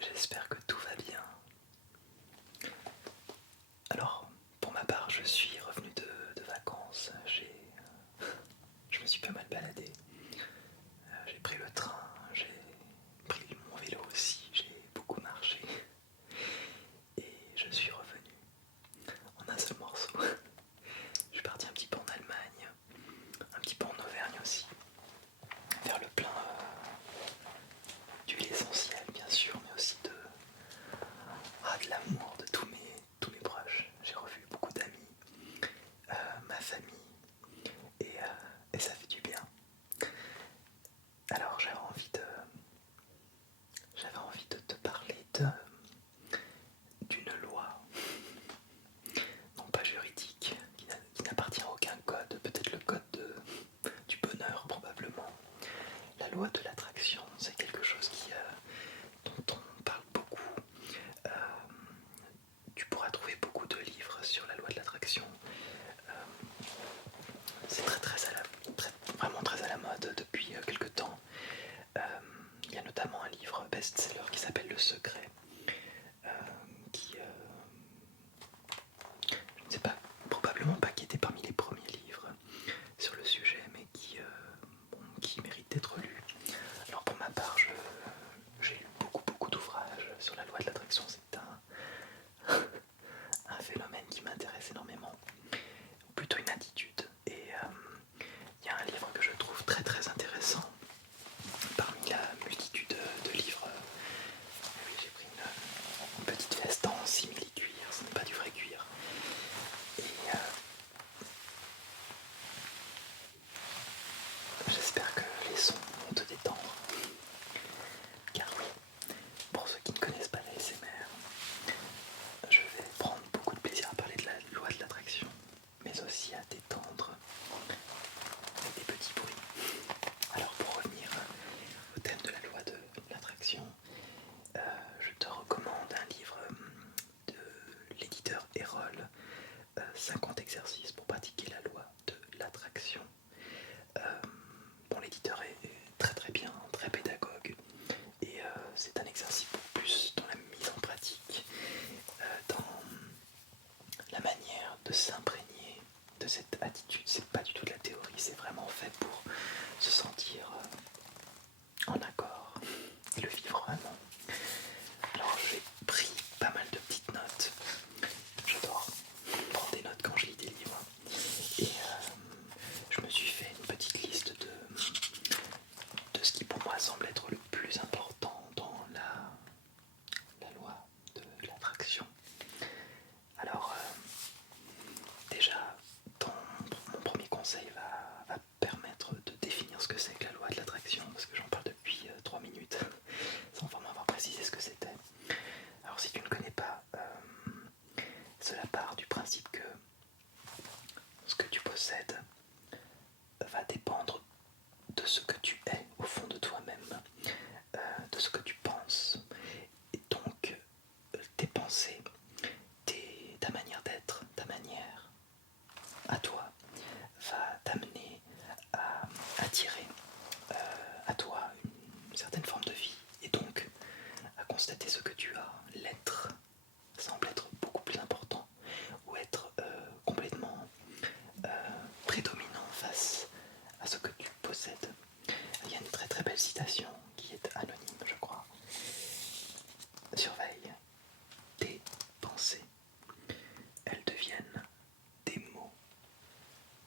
j'espère que tout va bien. Alors, pour ma part, je suis revenu de vacances. Je me suis pas mal baladé. J'ai pris le train, j'ai pris mon vélo aussi, j'ai beaucoup marché. Et je suis revenu en un seul morceau. Je suis parti un petit peu en Allemagne, un petit peu en Auvergne aussi, faire le plein d'huile essentielle bien sûr, mais aussi de l'amour de tous mes proches. J'ai revu beaucoup d'amis, ma famille, et ça fait du bien. Alors j'avais envie de te parler d'une loi, non pas juridique, qui n'appartient à aucun code, peut-être le code du bonheur probablement. La loi de l'attraction, c'est quelque chose dont on parle beaucoup. Euh, Tu pourras trouver beaucoup de livres sur la loi de l'attraction. Euh, c'est vraiment très à la mode depuis quelques temps. Euh, Il y a notamment un livre best-seller qui s'appelle Le Secret, euh, qui, je ne sais pas, probablement pas qui était parmi les premiers livres sur le sujet, mais qui mérite d'être lu. Alors pour ma part, j'ai lu beaucoup d'ouvrages sur la loi de l'attraction. C'est un phénomène qui m'intéresse énormément, ou plutôt une attitude. Et il y a un livre que je trouve très intéressant parmi la multitude de livres. Oui, j'ai pris une petite veste en simili-cuir, ce n'est pas du vrai cuir. Et j'espère que les sons vont te détendre. Car oui, pour ceux qui ne connaissent pas la SMR, je vais prendre beaucoup de plaisir à parler de la loi de l'attraction, mais aussi à détendre avec des petits bruits. Alors pour revenir au thème de la loi de l'attraction, je te recommande un livre de l'éditeur Erol, 50 exercices pour pratiquer la loi de l'attraction. Euh, bon, l'éditeur est très bien, très pédagogue, et c'est un exercice plus dans la mise en pratique, dans la manière de s'imprégner de cette attitude. C'est pas du tout de la théorie, c'est vraiment fait pour se sentir en accord et le vivre vraiment. Alors j'ai pris pas mal de petites notes. J'adore prendre des notes quand je lis des livres. Et je me suis fait une petite liste de ce qui pour moi semble être le plus important dans la loi de l'attraction. Alors déjà, mon premier conseil va permettre de définir ce que c'est que la loi de l'attraction, parce que j'en parle depuis 3 minutes sans vraiment avoir précisé ce que c'était. Alors si tu ne connais pas, cela part du principe que ce que tu possèdes va dépendre de ce que tu es au fond de toi-même, de ce que tu penses. Et donc, tes pensées, ta manière d'être, ta manière à toi, va t'amener à attirer à toi une certaine forme de vie. Et donc, à constater ce que tu as, l'être semble être beaucoup plus important, ou être complètement prédominant face à ce que tu possèdes. Il y a une très belle citation qui est anonyme, je crois. Surveille tes pensées, elles deviennent des mots.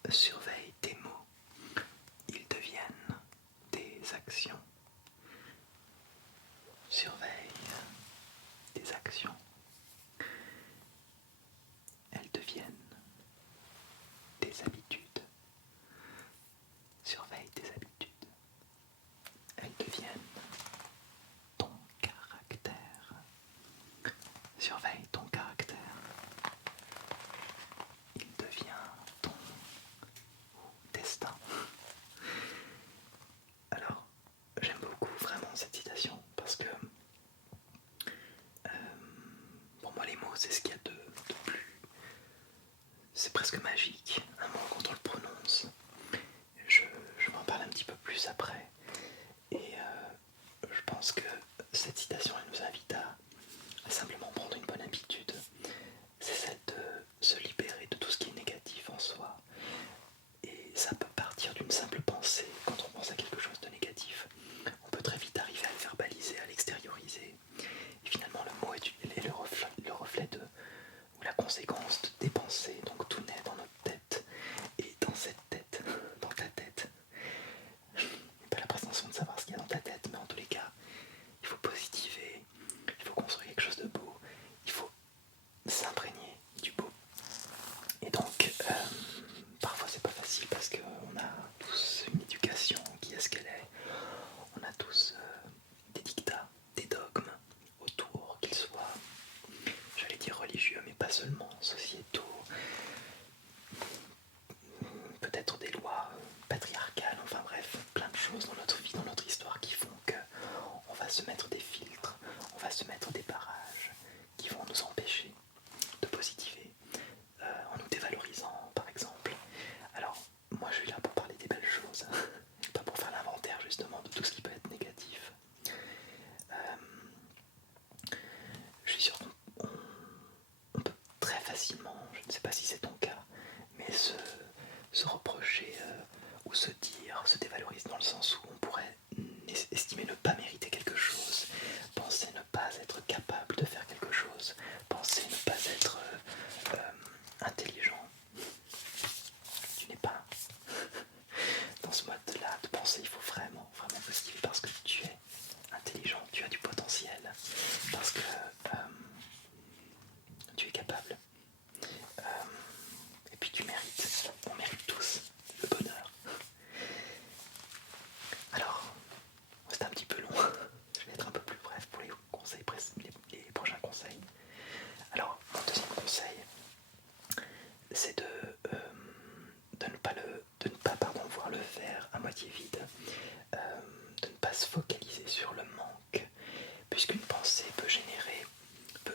Surveille tes mots, ils deviennent des actions. Surveille tes actions, elles deviennent des habitudes. Surveille tes habitudes, elles deviennent ton caractère. Surveille ton caractère, il devient ton destin. Alors, j'aime beaucoup vraiment cette citation parce que pour moi les mots c'est ce qu'il y a de plus... C'est presque magique, un mot quand on le prononce. Je m'en parle un petit peu plus après. Et je pense que cette citation, elle nous invite à simplement prendre une bonne habitude. C'est celle de se libérer de tout ce qui est négatif en soi. Et ça peut partir d'une simple pensée. Quand on pense à quelque chose de négatif, on peut très vite arriver à le verbaliser, à l'extérioriser. Et finalement, le mot est le reflet de, ou la conséquence des pensées. Donc tout naît dans notre tête. Et dans cette tête, dans ta tête, je n'ai pas la prétention de savoir ce qu'il y a dans ta tête, mais en tous les cas, il faut positiver, il faut construire quelque chose de beau, il faut s'imprégner du beau. Et donc, parfois c'est pas facile parce qu'on a tous une éducation qui est ce qu'elle est. On a tous des dictats, des dogmes autour, qu'ils soient, j'allais dire religieux, mais pas seulement, sociétaux, peut-être des lois patriarcales, enfin bref, plein de choses dans notre vie, dans notre histoire qui font qu'on va se mettre des filtres, on va se mettre des barrages qui vont nous empêcher de positiver en nous dévalorisant par exemple. Alors moi je suis là pour parler des belles choses, pas pour faire l'inventaire justement de tout ce qui peut être négatif. Je suis sûr qu'on peut très facilement, je ne sais pas si c'est ton cas, mais se reprocher ou se dire, se dévaloriser dans le sens où on pourrait estimer ne pas mériter quelque chose, penser ne pas être capable de faire quelque chose, penser ne pas être intelligent. Tu n'es pas dans ce mode-là de penser, il faut vraiment, vraiment positiver parce que tu es intelligent, tu as du potentiel, parce que tu es capable. Et puis tu mérites, on mérite tous le bonheur. Alors, c'est un petit peu long, je vais être un peu plus bref pour les conseils, les prochains conseils. Alors, mon deuxième conseil, c'est de ne pas voir le verre à moitié vide, de ne pas se focaliser sur le manque, puisqu'une pensée peut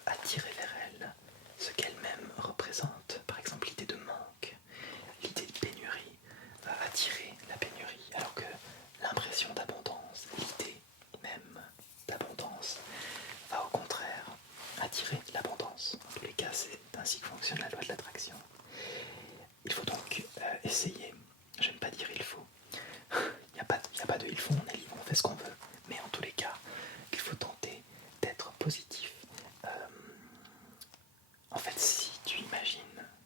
attirer vers elle ce qu'elle-même représente. Par exemple, l'idée de manque, l'idée de pénurie va attirer la pénurie, alors que l'impression d'abondance, l'idée même d'abondance, va au contraire attirer l'abondance. En tous les cas, c'est ainsi que fonctionne la loi de l'attraction. Il faut donc essayer, j'aime pas dire il faut, il n'y a pas de il faut, on est libre, on fait ce qu'on veut, mais en tous les cas, il faut tenter d'être positif. En fait, si tu imagines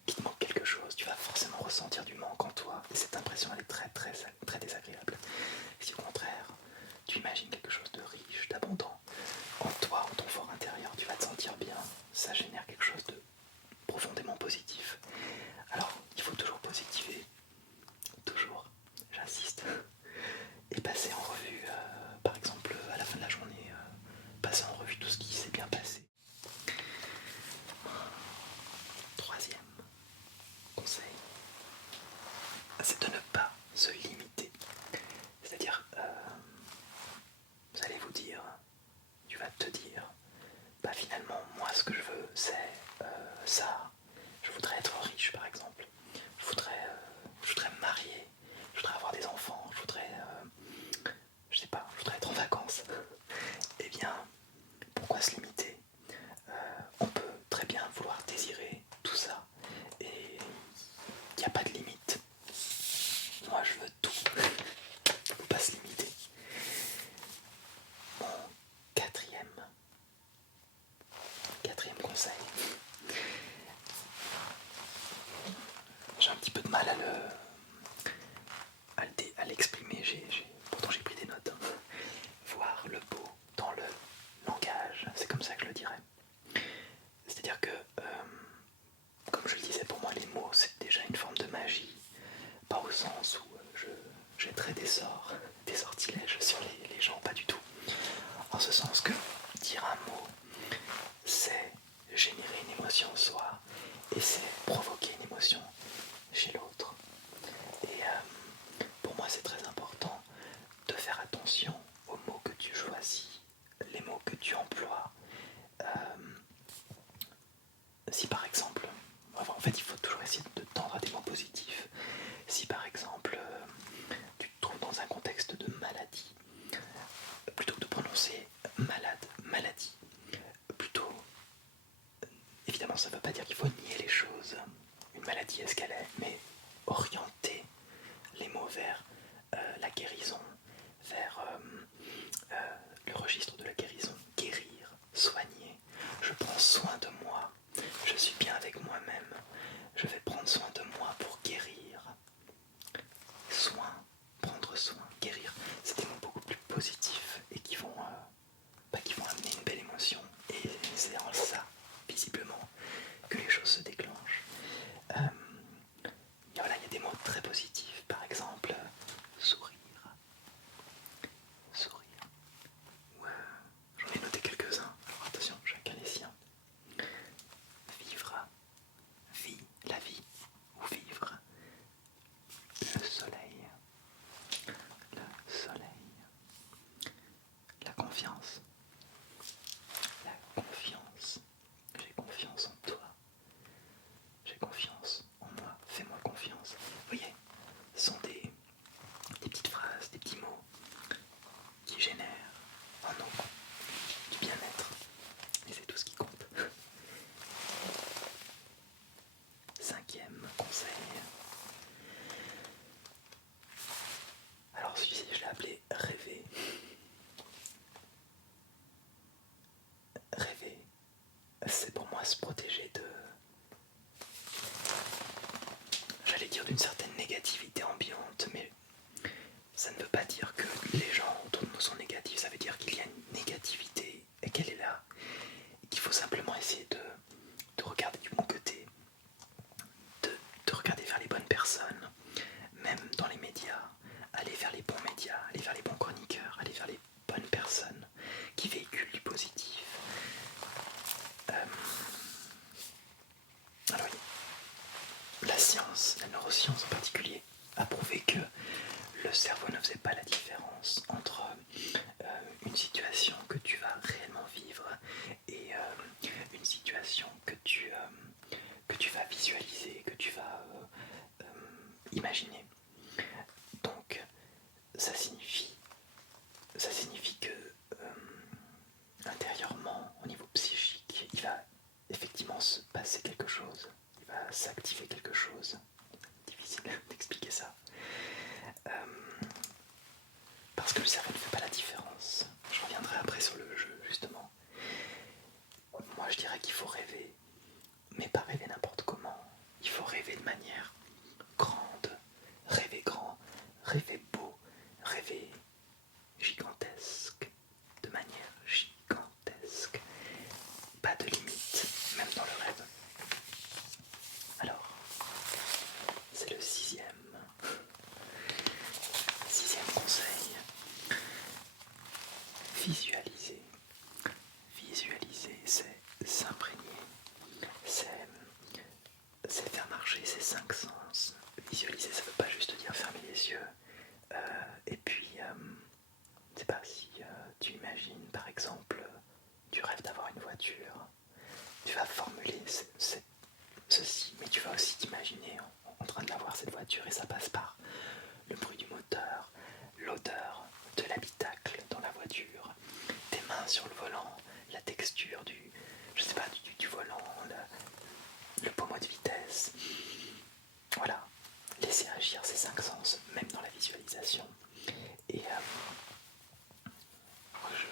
qu'il te manque quelque chose, tu vas forcément ressentir du manque en toi, et cette impression elle est très très très désagréable. Si au contraire, tu imagines quelque chose de riche, d'abondant, en toi, en ton fort intérieur, tu vas te sentir bien, ça génère quelque chose de profondément positif. Alors, il faut toujours positiver, toujours, j'insiste, et passer en revue, par exemple, à la fin de la journée, passer en revue tout ce qui s'est bien passé. Troisième conseil, c'est de ne pas se limiter. C'est-à-dire, vous allez vous dire, tu vas te dire, bah finalement, moi ce que je veux, c'est ça. Je voudrais être riche, par exemple. Je voudrais me marier. Je voudrais avoir des enfants. Je sais pas, je voudrais être en vacances. Eh bien, pourquoi se limiter? On peut très bien vouloir désirer tout ça. Et il n'y a pas de limite. Moi, je veux tout. Il ne faut pas se limiter. Mon quatrième conseil. J'ai un petit peu de mal à l'exprimer, pourtant j'ai pris des notes. Voir le beau dans le langage, c'est comme ça que je le dirais. C'est-à-dire que, comme je le disais, pour moi les mots c'est déjà une forme de magie, pas au sens où je jetterais des sortilèges sur les gens, pas du tout. En ce sens que dire un mot, c'est générer une émotion en soi, et c'est provoquer une émotion chez l'autre. maladie est-ce qu'elle est, mais orienter les mots vers la guérison, vers le registre de la guérison, guérir, soigner. Je prends soin de moi, je suis bien avec moi-même, je vais prendre soin de moi pour guérir. Soin, prendre soin, guérir, c'est des mots beaucoup plus positifs et qui vont amener une belle émotion. Et c'est en ça, visiblement, que les choses se déclenchent. Voilà, il y a des mots très positifs, par exemple, sourire, sourire. Ouais, j'en ai noté quelques-uns, alors attention, chacun les siens. Vivre, vie, la vie, ou vivre, le soleil, la confiance, j'ai confiance en toi, j'ai confiance en moi, fais-moi confiance. Vous voyez, ce sont des petites phrases, des petits mots qui génèrent en nous du bien-être. Et c'est tout ce qui compte. Cinquième conseil. Alors celui-ci, je l'ai appelé rêver. Rêver, c'est pour moi se protéger de, j'allais dire, d'une certaine négativité ambiante, mais ça ne veut pas dire que les gens autour de nous sont négatifs, ça veut dire qu'il y a une négativité et qu'elle est là, et qu'il faut simplement essayer de regarder du bon côté, de regarder vers les bonnes personnes, même dans les médias, aller vers les bons médias, aller vers les bons chroniqueurs, aller vers les bonnes personnes qui véhiculent du positif. Alors oui, la science, la neuroscience en particulier, a prouvé que le cerveau ne faisait pas la différence entre une situation que tu vas réellement vivre et une situation que tu vas visualiser, que tu vas imaginer. Donc ça signifie que intérieurement, au niveau psychique, il va effectivement se passer quelque chose, il va s'activer quelque chose. Difficile d'expliquer ça. Parce que le cerveau ne fait pas la différence. Je reviendrai après sur le jeu, justement. Moi, je dirais qu'il faut rêver, mais pas rêver n'importe comment. Il faut rêver de manière grande, rêver grand, rêver beau, rêver gigantesque, de manière gigantesque. Pas de limite, même dans le rêve. Alors, c'est le sixième conseil. Visualiser. Visualiser, c'est s'imprégner, c'est faire marcher ses cinq sens. Visualiser, ça ne veut pas juste dire fermer les yeux. Et puis, je ne sais pas si tu imagines, par exemple, tu rêves d'avoir une voiture. Tu vas formuler ceci, mais tu vas aussi t'imaginer en train d'avoir cette voiture et ça passe par le bruit du moteur, l'odeur de l'habitacle dans la voiture, tes mains sur le volant, la texture du volant, le pommeau de vitesse. Voilà, laisser agir ces cinq sens, même dans la visualisation. Et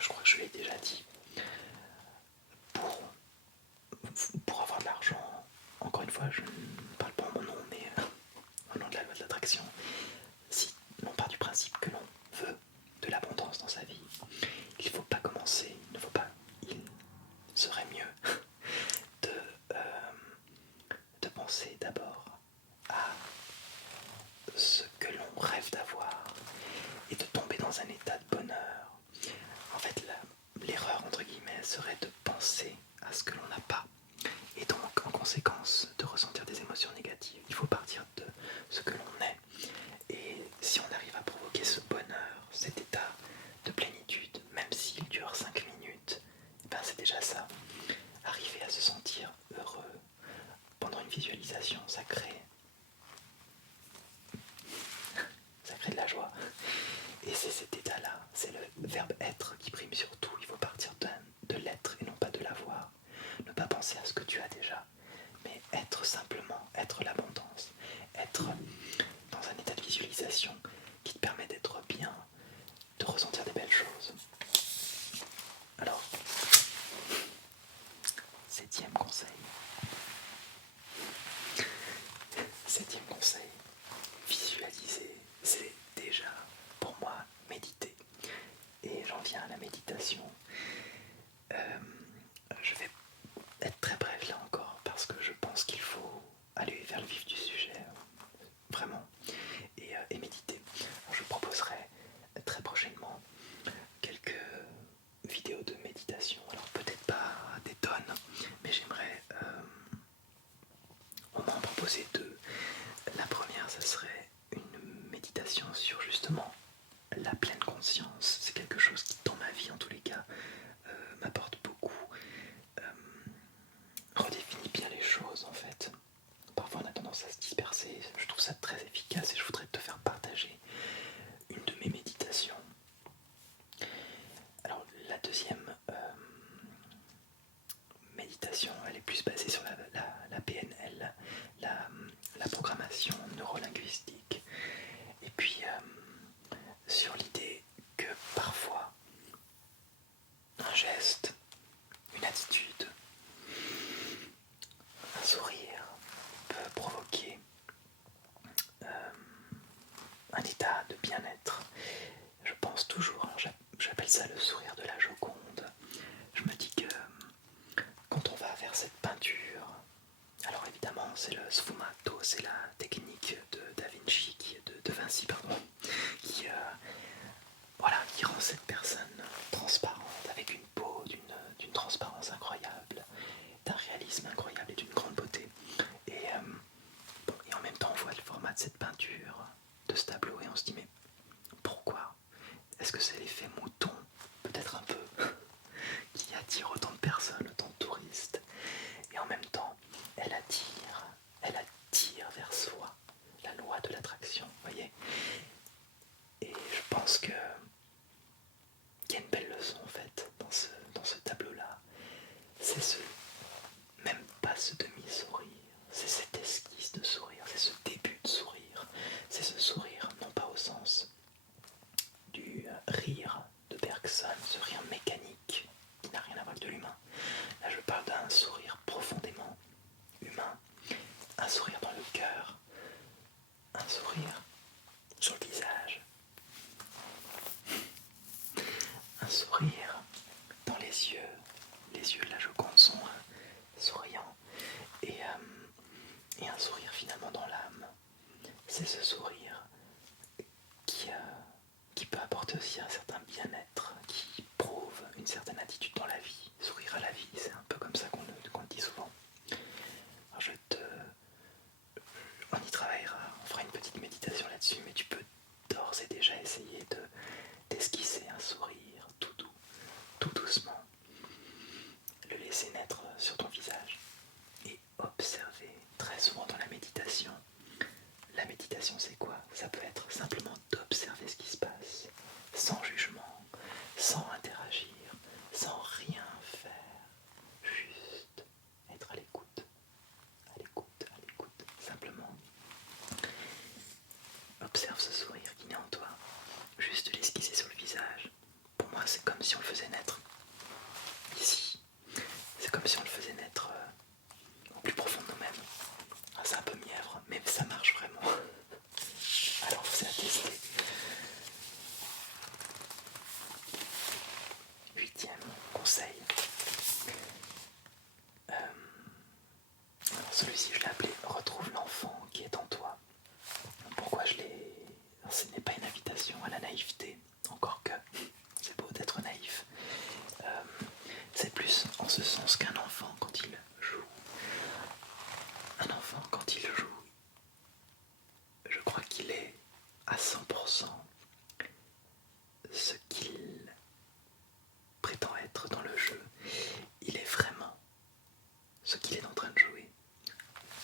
je crois que je l'ai déjà dit, pour avoir de l'argent, encore une fois, je ne parle pas en mon nom, mais au nom de la loi de l'attraction, si l'on part du principe que l'on veut de l'abondance dans sa vie, il ne faut pas commencer, il serait mieux de penser d'abord à ce que l'on rêve d'avoir et de tomber dans un état de bonheur. En fait, l'erreur entre guillemets serait de penser à ce que l'on n'a pas et donc en conséquence de ressentir des émotions négatives. Il faut partir de ce que l'on est, et si on arrive à provoquer ce bonheur, cet état de plénitude, même s'il dure 5 minutes, ben c'est déjà ça. Arriver à se sentir heureux pendant une visualisation, ça crée de la joie. Et c'est cet état-là, c'est le verbe être qui prime sur tout. Il faut partir de l'être et non pas de l'avoir. Ne pas penser à ce que tu as déjà, mais être simplement, être l'abondance. mettre dans un état de visualisation qui te permet d'être bien, de ressentir des belles choses. Alors, 7e conseil. 7e conseil, visualiser, c'est déjà pour moi méditer. Et j'en viens à la méditation. Je vais être très bref là encore parce que je pense qu'il faut aller vers le vif du sujet, vraiment, et méditer. Alors, je proposerai très prochainement quelques vidéos de méditation. Alors peut-être pas des tonnes, mais j'aimerais au moins en proposer deux. La première, ça serait une méditation sur justement la pleine conscience. C'est quelque chose qui, dans ma vie en tous les cas, m'apporte beaucoup, redéfinit bien les choses en fait. Parfois on a tendance à se disperser, je trouve ça très efficace et je voudrais te faire partager une de mes méditations. Alors la deuxième méditation, elle est plus basée sur la PNL, la programmation neurolinguistique, et puis sur l'idée que parfois un geste, une attitude, un sourire peut provoquer un état de bien-être. Je pense toujours, j'appelle ça le sourire de la Joconde. Je me dis que quand on va vers cette peinture, alors évidemment c'est le sfumato, c'est la technique de Da Vinci, de Vinci, pardon, qui rend cette personne transparente, avec une peau d'une transparence incroyable, d'un réalisme incroyable et d'une grande beauté. Et en même temps on voit le format de cette peinture, de ce tableau, et on se dit mais pourquoi? Est-ce que c'est l'effet mouton, peut-être un peu, qui attire autant de personnes, autant de touristes? Et en même temps, elle attire vers soi, la loi de l'attraction, vous voyez. Et je pense qu'il y a une belle leçon en fait dans ce tableau-là. C'est même pas ce demi-sourire, c'est cette esquisse de sourire, c'est ce début de sourire, c'est ce sourire, non pas au sens du rire de Bergson, ce rire mécanique qui n'a rien à voir avec de l'humain. Là je parle d'un sourire profondément humain, un sourire dans le cœur, un sourire sur le visage, un sourire dans les yeux de la Joconde sont souriants, et un sourire finalement dans l'âme. C'est ce sourire qui peut apporter aussi un certain bien-être, qui prouve une certaine attitude dans la vie. Sourire à la vie, c'est un peu comme ça qu'on le dit souvent. Alors on y travaillera, on fera une petite méditation là-dessus, mais tu peux d'ores et déjà essayer d'esquisser un sourire tout doux, tout doucement, le laisser naître sur ton visage et observer. Très souvent dans la méditation, c'est quoi? Ça peut être simplement d'observer ce qui se passe, sans jugement, sans interagir, sans rien faire, juste être à l'écoute, simplement. Observe ce sourire qui naît en toi, juste l'esquisser sur le visage. Pour moi, c'est comme si on le faisait naître ici. C'est comme si on le faisait naître au plus profond de nous-mêmes. C'est un peu mièvre, mais ça marche vraiment. Alors c'est à tester. 8e conseil. Alors celui-ci je l'ai appelé retrouve l'enfant qui est en toi. Pourquoi je l'ai... Ce n'est pas une invitation à la naïveté, encore que c'est beau d'être naïf. C'est plus en ce sens qu'un enfant quand il joue. Un enfant quand il joue, je crois qu'il est à 100% ce qu'il prétend être dans le jeu. Il est vraiment ce qu'il est en train de jouer.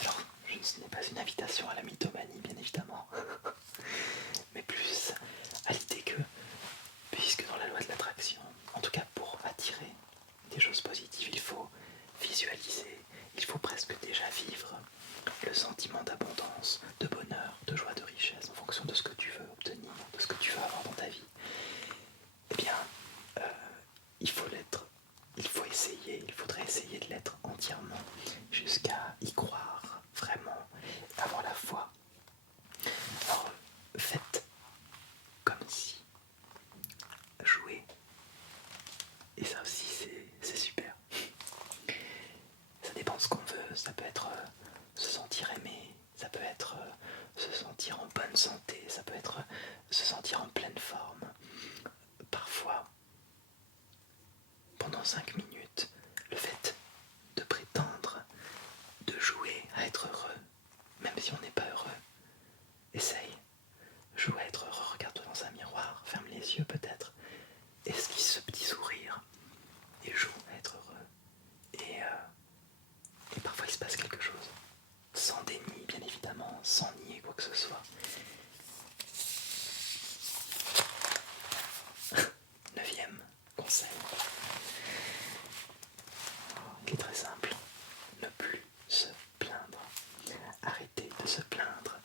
Alors, ce n'est pas une invitation à la mythomanie, bien évidemment, mais plus à l'idée que, puisque dans la loi de l'attraction, en tout cas pour attirer des choses positives, il faut visualiser, il faut presque déjà vivre le sentiment d'abondance, de bonheur, essaye, joue à être heureux, regarde-toi dans un miroir, ferme les yeux peut-être, esquisse ce petit sourire et joue à être heureux. Et parfois il se passe quelque chose, sans déni bien évidemment, sans nier quoi que ce soit. Neuvième conseil, il est très simple, ne plus se plaindre. Arrêtez de se plaindre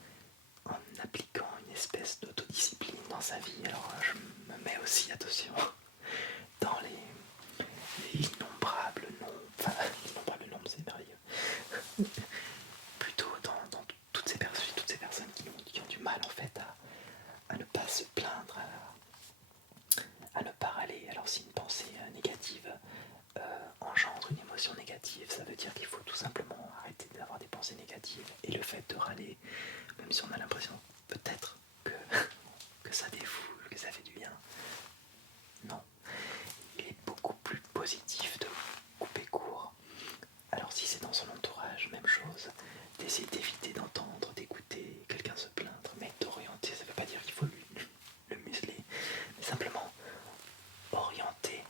en appliquant une espèce d'autodiscipline dans sa vie. Alors je me mets aussi, attention, dans les innombrables nombres, enfin l'innombrable nombre c'est merveilleux, plutôt dans toutes ces personnes qui ont du mal en fait à ne pas se plaindre, à ne pas râler. Alors si une pensée négative engendre une émotion négative, ça veut dire qu'il faut tout simplement arrêter d'avoir des pensées négatives. Et le fait de râler, même si on a l'impression peut-être que ça défoule, que ça fait du bien, non, il est beaucoup plus positif de couper court. Alors si c'est dans son entourage, même chose, d'essayer d'éviter d'entendre, d'écouter quelqu'un se plaindre, mais d'orienter, ça ne veut pas dire qu'il faut le museler, mais simplement orienter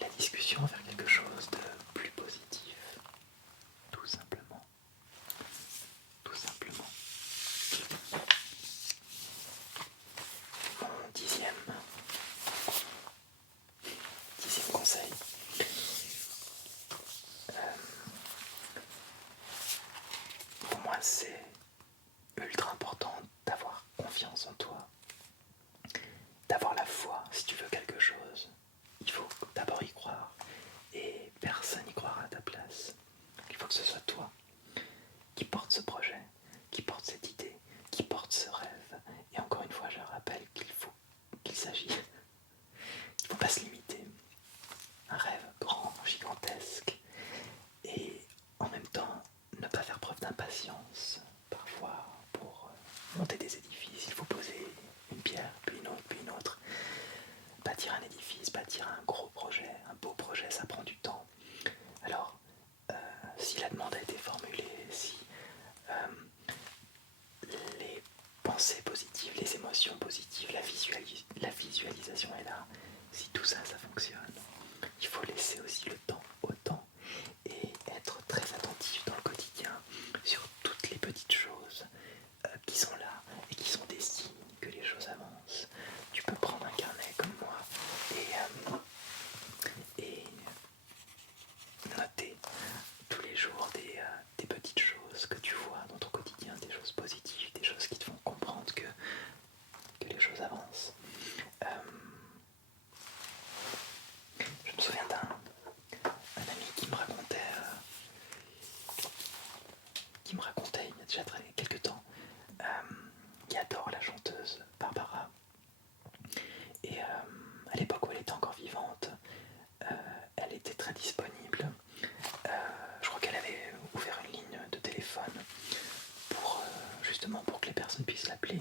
la discussion vers quelque chose de plus positif, tout simplement. Tout simplement. Mon dixième conseil, pour moi c'est ultra important d'avoir confiance en toi, d'avoir la foi. Si tu veux quelque chose, il faut d'abord y croire, et personne n'y croira à ta place. Il faut que ce soit toi qui porte ce projet, qui porte cette idée, qui porte ce rêve. Et encore une fois, je rappelle qu'il s'agit, il ne faut pas se limiter. Un rêve grand, gigantesque, et en même temps, ne pas faire preuve d'impatience. Parfois, pour monter des édifices, il faut poser une pierre, puis une autre, puis une autre. Bâtir un édifice, bâtir un gros projet, un beau projet, ça prend du temps. Alors, si la demande a été formulée, si les pensées positives, les émotions positives, la visualisation est là, si tout ça, ça fonctionne, il faut laisser aussi le temps au temps et être très attentif dans le quotidien sur toutes les petites choses qui sont là et qui sont des signes que les choses avancent. Tu peux prendre un carnet comme moi et noter tous les jours des petites choses que tu vois dans ton quotidien, des choses positives, des choses qui te font comprendre que les choses avancent. Je me souviens d'un ami qui me racontait il y a déjà quelques temps, qui adore la chanteuse Barbara. Et à l'époque où elle était encore vivante, elle était très disponible. Je crois qu'elle avait ouvert une ligne de téléphone justement pour que les personnes puissent l'appeler.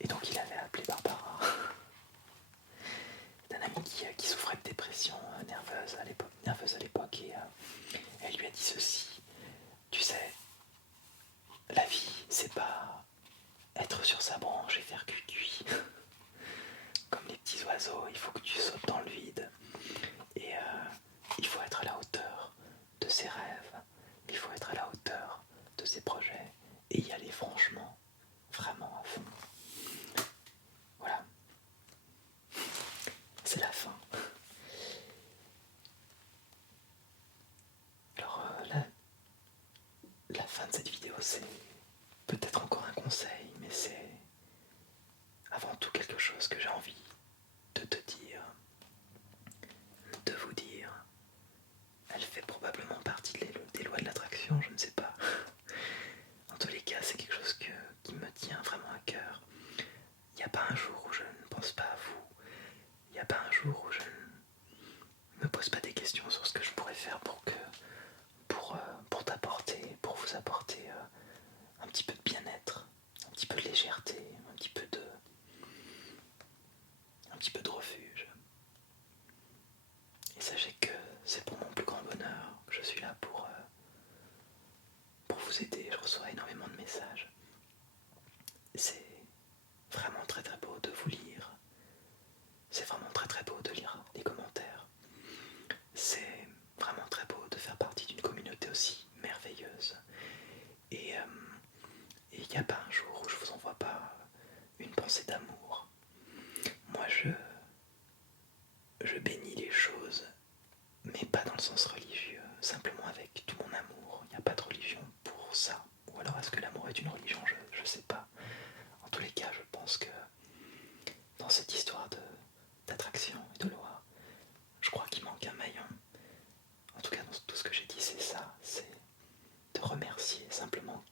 Et donc il avait appelé Barbara. C'est un ami qui souffrait de dépression nerveuse à l'époque, et elle lui a dit ceci: tu sais, la vie c'est pas être sur sa branche et faire cuit. Comme les petits oiseaux, il faut que tu sautes dans le vide. Et il faut être à la hauteur de ses rêves, il faut être à la hauteur de ses projets et y aller franchement, vraiment à fond. Voilà, c'est la fin. Alors la fin de cette vidéo, c'est peut-être encore un conseil, mais c'est avant tout quelque chose que j'ai envie de te dire, de vous dire. Elle fait probablement partie des lois de l'attraction, je ne sais pas. En tous les cas, c'est quelque chose qui me tient vraiment à cœur. Il n'y a pas un jour où je ne pense pas à vous. Il n'y a pas un jour où je ne me pose pas des questions sur ce que je pourrais faire pour t'apporter, pour vous apporter un petit peu de bien-être, un petit peu de légèreté, un petit peu de refuge. Et sachez que c'est pour mon plus grand bonheur que je suis là pour vous aider. Je reçois énormément de messages que l'amour est une religion, je sais pas. En tous les cas, je pense que dans cette histoire d'attraction et de loi, je crois qu'il manque un maillon. En tout cas, dans tout ce que j'ai dit, c'est ça, c'est de remercier simplement